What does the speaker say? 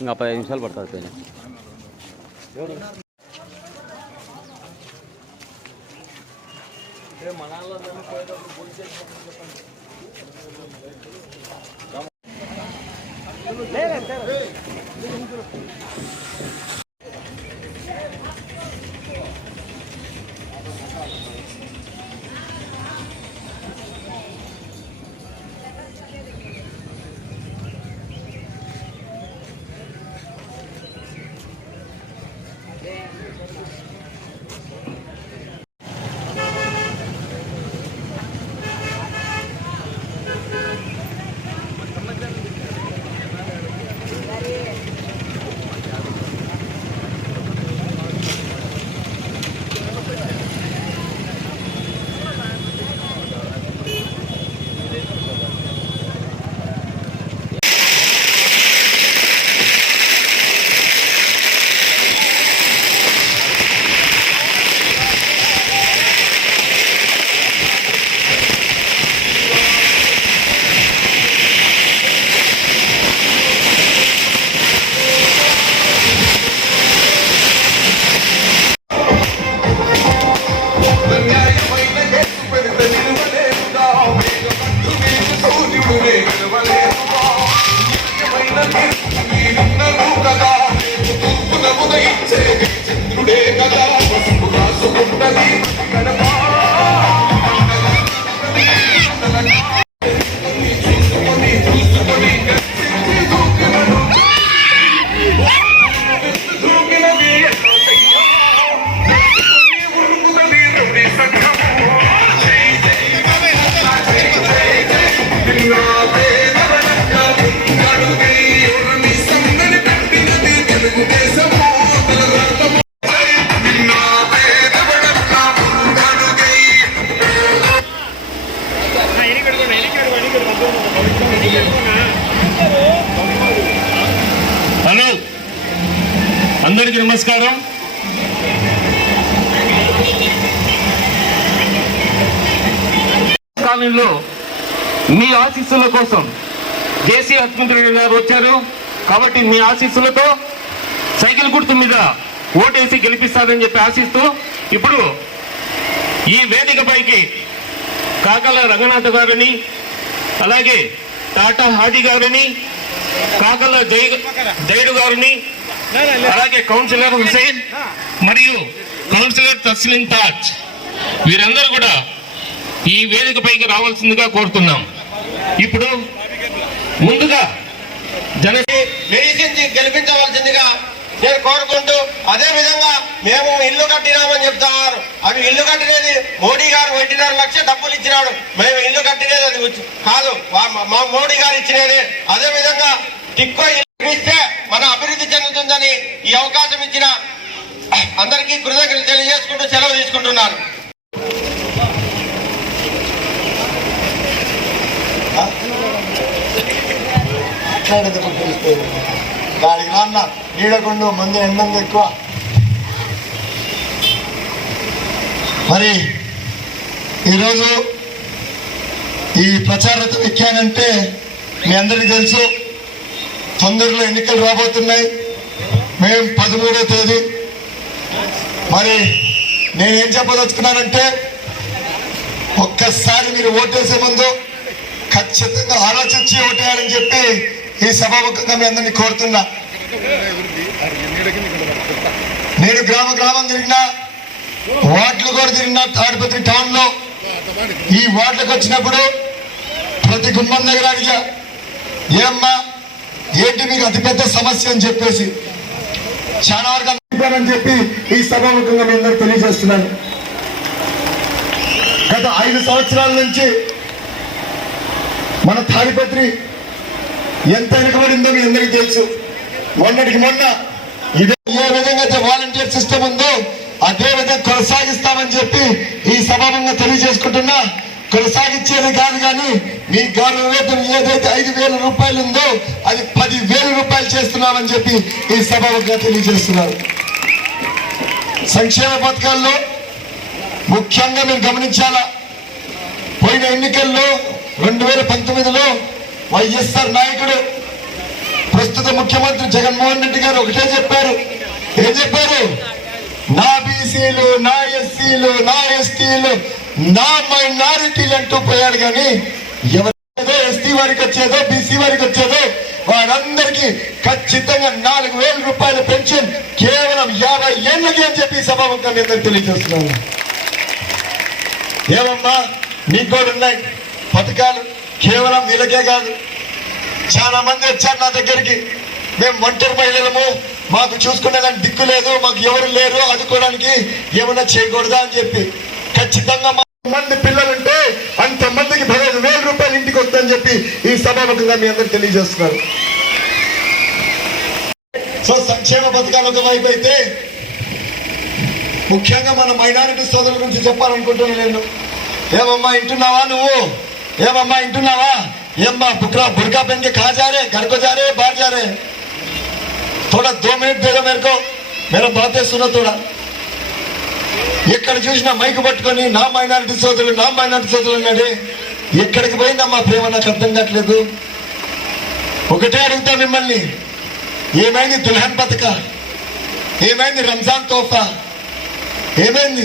ఇంకా పదిహేను నిమిషాలు పడుతుంది పైన. మనాల్లో పోయేటప్పుడు నమస్కారం కాలంలో మీ ఆశీస్సుల కోసం జేసీ ఆసుపత్రి గారు వచ్చారు. కాబట్టి మీ ఆశీస్సులతో సైకిల్ గుర్తు మీద ఓటేసి గెలిపిస్తారని చెప్పి ఆశిస్తూ ఇప్పుడు ఈ వేదిక పైకి కాకల రంగనాథ్ గారిని అలాగే టాటా హాజీ గారిని కాకల జై జైడు గారిని అలాగే కౌన్సిలర్ హుసేన్ మరియు కౌన్సిలర్ తస్లిం తాజ్. వీరందరూ కూడా ఈ వేదిక పైకి రావాల్సిందిగా కోరుతున్నాం. ఇప్పుడు ముందుగా జన వేయించి గెలిపించవలసిందిగా నేను కోరుకుంటూ అదే విధంగా మేము ఇల్లు కట్టినామని చెప్తున్నారు. అవి ఇల్లు కట్టినది మోడీ గారు ఒకటిన్నర లక్ష డబ్బులు ఇచ్చినాడు. మేము ఇల్లు కట్టినది అది కాదు మా మోడీ గారు ఇచ్చినది. అదే విధంగా టిక్కో ఇస్తే మన అభివృద్ధి చెందుతుందని ఈ అవకాశం ఇచ్చిన అందరికీ కృతజ్ఞతలు తెలియజేసుకుంటూ సెలవు తీసుకుంటున్నాను. మాట్లాడేది దానికి నాన్న నీడకుండా మందు ఎండంది ఎక్కువ? మరి ఈరోజు ఈ ప్రచారత ఎక్కానంటే మీ అందరికీ తెలుసు. తొందరలో ఎన్నికలు రాబోతున్నాయి. మేము పదమూడో తేదీ. మరి నేనేం చెప్పదలుచుకున్నానంటే ఒక్కసారి మీరు ఓటేసే ముందు ఖచ్చితంగా ఆలోచించి ఓటేయాలని చెప్పి ఈ సభాముఖంగా మీ అందరినీ కోరుతున్నా. నేను గ్రామ గ్రామం తిరిగినా వార్డులు కూడా తిరిగినా తాడిపత్రి టౌన్లో ఈ వార్డులకు వచ్చినప్పుడు ప్రతి గుమ్మం దగ్గర అడిగా ఏమ్మా ఏంటి మీకు అతిపెద్ద సమస్య అని చెప్పేసి? చాలా వరకు అని చెప్పి ఈ సభాముఖంగా మీ అందరికి తెలియజేస్తున్నాను. గత ఐదు సంవత్సరాల నుంచి మన తాడిపత్రి ఎంత వెనుకబడిందో మీ అందరికీ తెలుసు. మొన్నటికి మొన్న ఇదే ఏ విధంగా అయితే వాలంటీర్ సిస్టమ్ ఉందో అదే విధంగా కొనసాగిస్తామని చెప్పి ఈ సభాముఖంగా తెలియజేసుకుంటున్నా. కొనసాగించేది కాదు కానీ మీ గౌరవ వేతనం ఏదైతే ఐదు వేల రూపాయలు ఉందో అది పది వేల రూపాయలు చేస్తున్నామని చెప్పి ఈ సభాముఖంగా తెలియజేస్తున్నారు. సంక్షేమ పథకాల్లో ముఖ్యంగా మీరు గమనించాలా? పోయిన ఎన్నికల్లో రెండు వేల పంతొమ్మిదిలో వైఎస్ఆర్ నాయకుడు ప్రస్తుత ముఖ్యమంత్రి జగన్మోహన్ రెడ్డి గారు ఒకటే చెప్పారు. ఏం చెప్పారు? నా బీసీలు నా ఎస్సీలు నా ఎస్టీలు నా మైనారిటీలు అంటూ పోయాడు కానీ ఎవరిదో ఎస్టీ వారికి వచ్చేదో బీసీ వారికి వచ్చేదో వారందరికీ ఖచ్చితంగా నాలుగు వేల రూపాయల పెన్షన్ కేవలం యాభై ఏళ్ళకి అని చెప్పి సభాముఖం మీద తెలియజేస్తున్నాను. ఏమమ్మా మీకు కూడా ఉన్నాయి పథకాలు? కేవలం వీళ్ళకే కాదు చాలా మంది వచ్చారు నా దగ్గరికి. మేము ఒంటరి మహిళలము. మాకు చూసుకునేదానికి దిక్కు లేదు మాకు ఎవరు లేరు అనుకోవడానికి ఏమైనా చేయకూడదా అని చెప్పి. ఖచ్చితంగా మంది పిల్లలుంటే అంతమందికి పదహైదు వేల రూపాయలు ఇంటికి వస్తుందని చెప్పి ఈ సభాముఖంగా మీ అందరు తెలియజేస్తున్నారు. సో సంక్షేమ బతకాలతో వైపు అయితే ముఖ్యంగా మన మైనారిటీ సోదరుల గురించి చెప్పాలనుకుంటున్నాను నేను. ఏమమ్మా ఇంటున్నావా నువ్వు? ఏమమ్మా ఇంటున్నావా ఏమ్మా బుక్రా బుర్కా పెంకే కాజారే గర్గజారే బాజారే थोड़ा दो मिनट दे दो मेरे को मेरा बातें सुनो थोड़ा ఎక్కడ చూసినా మైకు పట్టుకొని నా మైనారిటీ సోదరులు నా మైనారిటీ సోదరులు అన్నాడే ఎక్కడికి పోయిందమ్మా ప్రేమ నాకు అర్థం కావట్లేదు ఒకటే అడుగుతా మిమ్మల్ని ఏమైంది దుల్హన్ పథక ఏమైంది రంజాన్ తోఫా ఏమైంది